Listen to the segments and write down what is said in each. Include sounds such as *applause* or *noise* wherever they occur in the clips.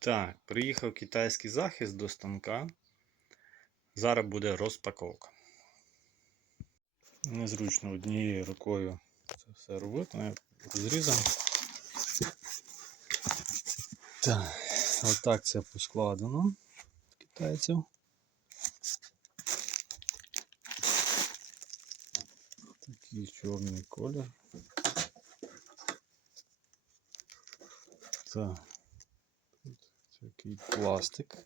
Так, приїхав китайський захист до станка. Зараз буде розпаковка. Незручно однією рукою це все робити. Я розрізав. Так, отак це поскладено китайців. Такий чорний колір. Так. Такий пластик.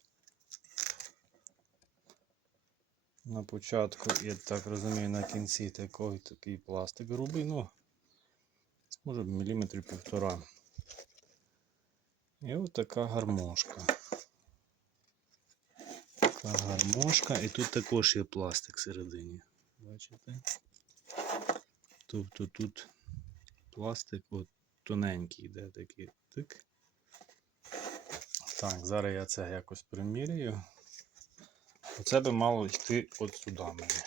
На початку, я так розумію, на кінці такий, такий пластик грубий, ну, може міліметрів півтора. І от така гармошка. Така гармошка, і тут також є пластик всередині. Бачите? Тобто тут пластик от тоненький йде такий тик. Так, зараз я це якось примірюю. Оце би мало йти от сюди мені.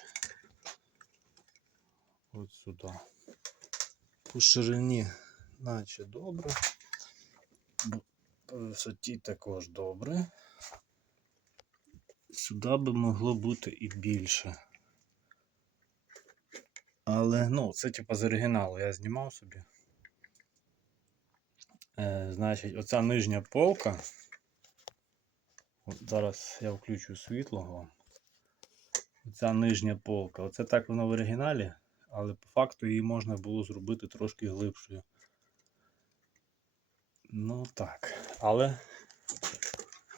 От сюди. По ширині, наче добре. По висоті також добре. Сюди би могло бути і більше. Але, ну, це типа з оригіналу я знімав собі. Е, значить, оця нижня полка. От зараз я включу світло вам. Оця нижня полка. Оце так воно в оригіналі, але по факту її можна було зробити трошки глибшою. Ну так. Але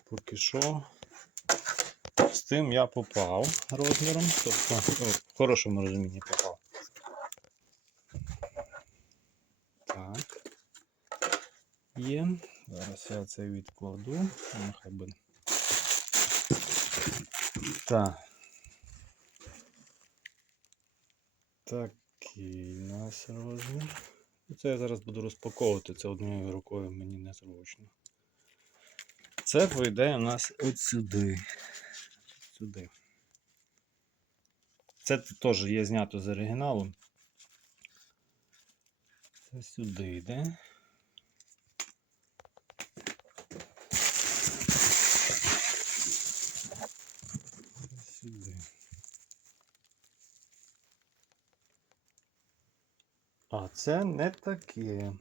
поки що з тим я попав розміром. Тобто, о, в хорошому розумінні попав. Так. Є. Зараз я це відкладу. Нехай буде. Так. Такий у нас розмір. Це я зараз буду розпаковувати, це однією рукою мені незручно. Це вийде у нас от сюди. Сюди. Це теж є знято з оригіналу. Це сюди йде. Сюди. А це не таке.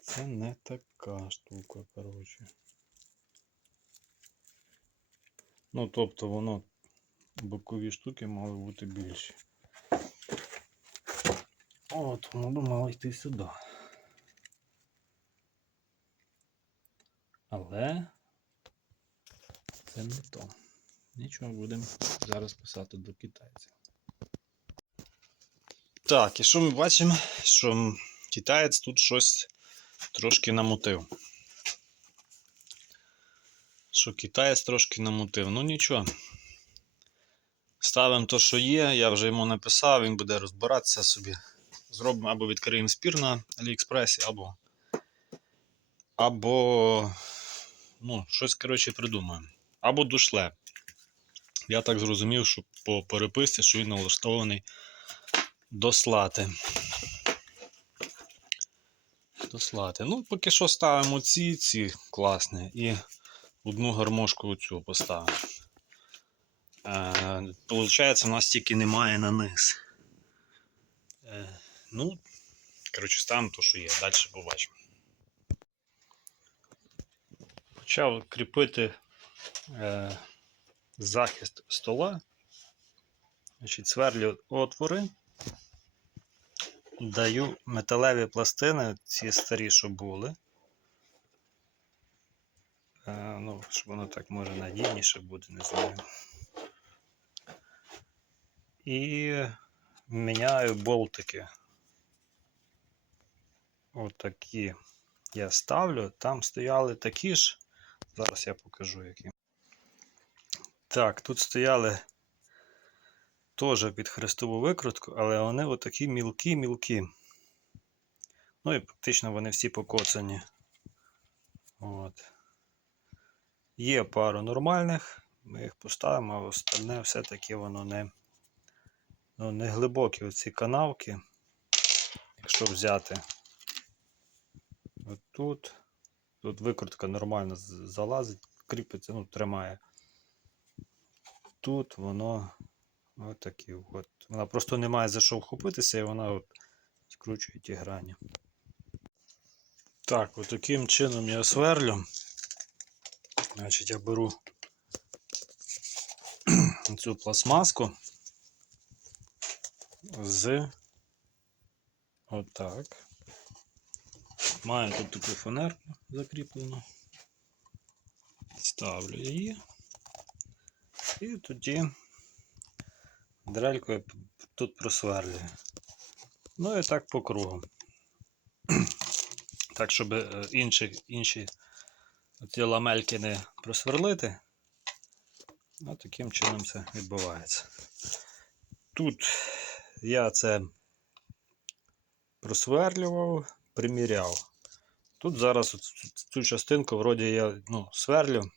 Це не така штука, коротше. Ну, тобто воно бокові штуки мали бути більші. От, воно би мало йти сюди. Але це не то. Нічого будемо зараз писати до китайців. Так, і що ми бачимо? Що китаєць тут щось трошки намутив. Що китаєць трошки намутив. Ну нічого. Ставимо то, що є, я вже йому написав, він буде розбиратися собі. Зробимо або відкриємо спір на Аліекспресі, або. Або. Ну, щось, коротше, придумаємо. Або душле. Я так зрозумів, що по переписці, що він налаштований дослати. Дослати. Ну, поки що ставимо ці, ці класні, і одну гармошку оцю поставимо. Е, Получається, у нас тільки немає на низ. Е, ну, коротше, ставимо то, що є. Далі побачимо. Почав кріпити е, захист стола. Значить, сверлю отвори. Даю металеві пластини, ці старі, що були. Е, ну, щоб воно так може надійніше буде, не знаю. І міняю болтики. Отакі я ставлю. Там стояли такі ж. Зараз я покажу які. Так, тут стояли теж під хрестову викрутку, але вони отакі мілкі-мілкі. Ну і практично вони всі покоцані. От. Є пару нормальних, ми їх поставимо, а остальне все-таки воно не, ну, не глибокі оці канавки. Якщо взяти отут, Тут Тут викрутка нормально залазить, кріпиться, ну, тримає. Тут воно отакі от. Вона просто не має за що вхопитися, і вона от скручує ті грані. Так, от таким чином я сверлю. Значить, я беру *clears throat* цю пластмаску з отак. Маю тут таку фанерку закріплену. Ставлю її. І тоді дрелькою п- тут просверлюю. Ну і так по кругу. *clears throat* Так, щоб е, інші, інші ці ламельки не просверлити. Ну, таким чином це відбувається. Тут я це просверлював, приміряв. Тут зараз цю частинку вроді я ну, сверлю.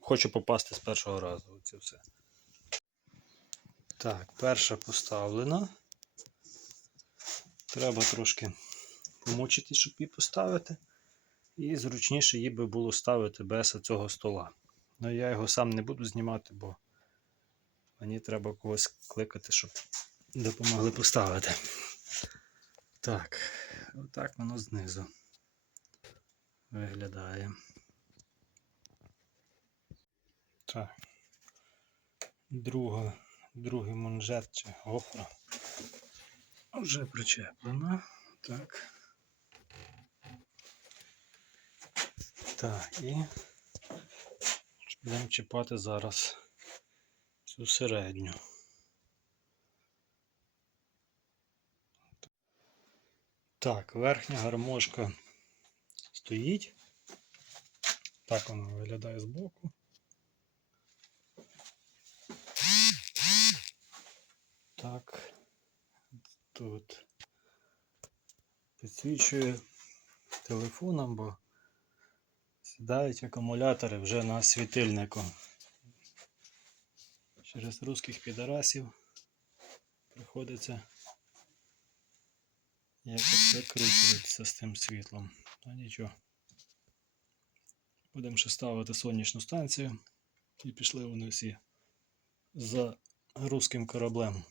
Хочу попасти з першого разу. Оце все. Так, перша поставлена. Треба трошки помучити, щоб її поставити. І зручніше її би було ставити без цього стола. Ну я його сам не буду знімати, бо мені треба когось кликати, щоб допомогли поставити. Так, отак воно знизу виглядає. Так. Друга, другий манжет чи гофра вже причеплена. Так. Так, і будемо чіпати зараз цю середню. Так, верхня гармошка стоїть. Так вона виглядає збоку. Так, тут підсвічую телефоном, бо сідають акумулятори вже на світильнику. Через русських підарасів приходиться якось викручуватися з тим світлом. Ну нічого. Будемо ще ставити сонячну станцію і пішли вони всі за руським кораблем.